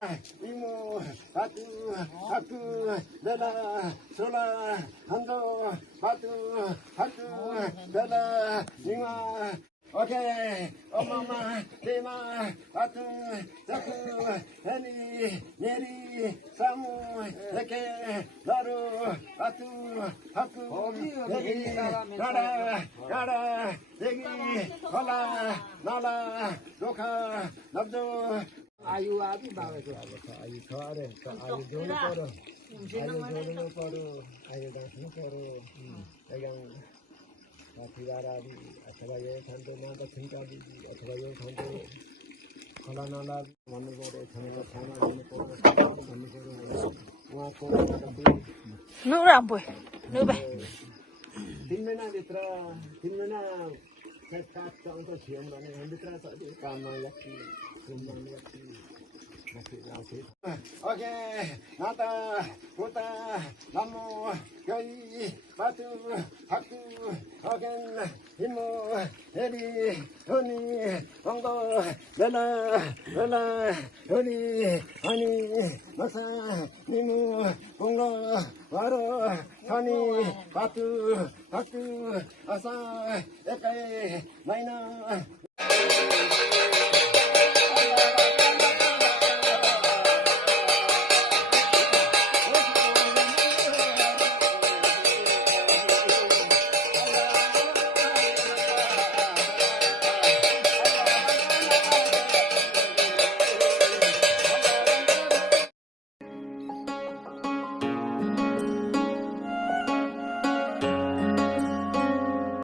이모, 바뚜, 바뚜, 내라, 소라, 한도, 바뚜, 바뚜, 내라, 닝아. 오케이, 엄마마, 대마, 바뚜, 자꾸, 해니, 내리, 사무, 이렇게, 나루, 바뚜, 바뚜, 내기, 나라, 나라, 내기, 걸라, 나라, 녹화, 남도. आयु आदि बाबा आयु छ अरे आयु जोड्नु पर्यो आयु जोड्नु पर्यो आयु गाँच्नु पर्यो एकदम साथीदार आदि अथवा यो खान्थ्यो न त छिन्का दिदी अथवा यो खान्थ्यो खला नला भन्नु पर्यो छानेको खाना दिनु पर्यो भन्नु पर्यो उहाँको Nuramboy. Nube. 3 महिनाभित्र 3 महिना काट आउँछ छियौँ भने हामीभित्र काममा लाग्छ Oke, nata, puta, namu, yoi, batu, haku, oken, himu, heri, honi, ongo, bela, bela, honi, hani, masa, nimu, ongo, waro, hani, batu, haku, asa, ekai, maina.